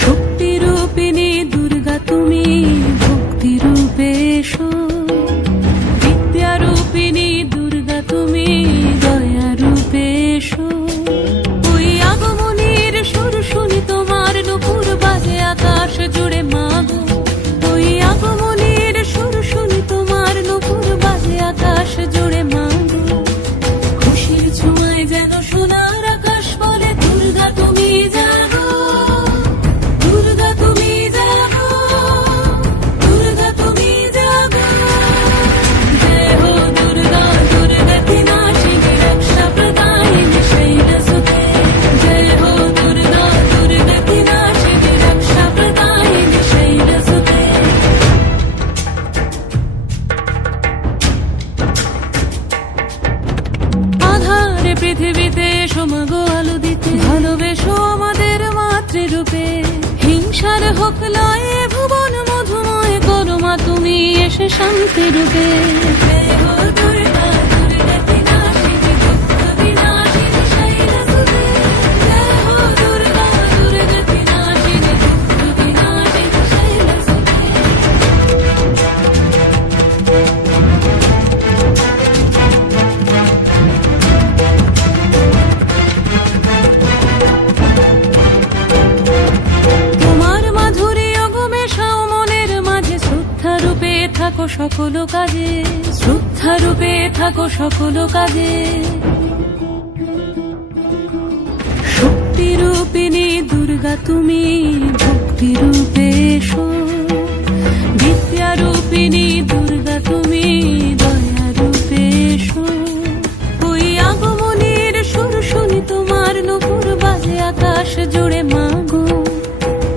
শক্তিরূপিণী দুর্গা তুমি। হোক লয়ে ভুবন মধুময় করো মা তুমি এসে শান্তি রূপে থাকো সকল কাজে শ্রদ্ধা রূপে থাকো সকল কাজে। শক্তি রূপিণী দুর্গা, তুমি ভক্তি রূপে এসো। বিদ্যা রূপিণী দুর্গা, তুমি দয়া রূপে এসো। ওই আগমনের সুর শুনি তোমার নকুর বাজে আকাশ জুড়ে মাগো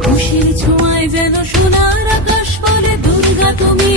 খুশির ছোঁয়ায় যেন সোনার আকাশ বলে, দুর্গা, তুমি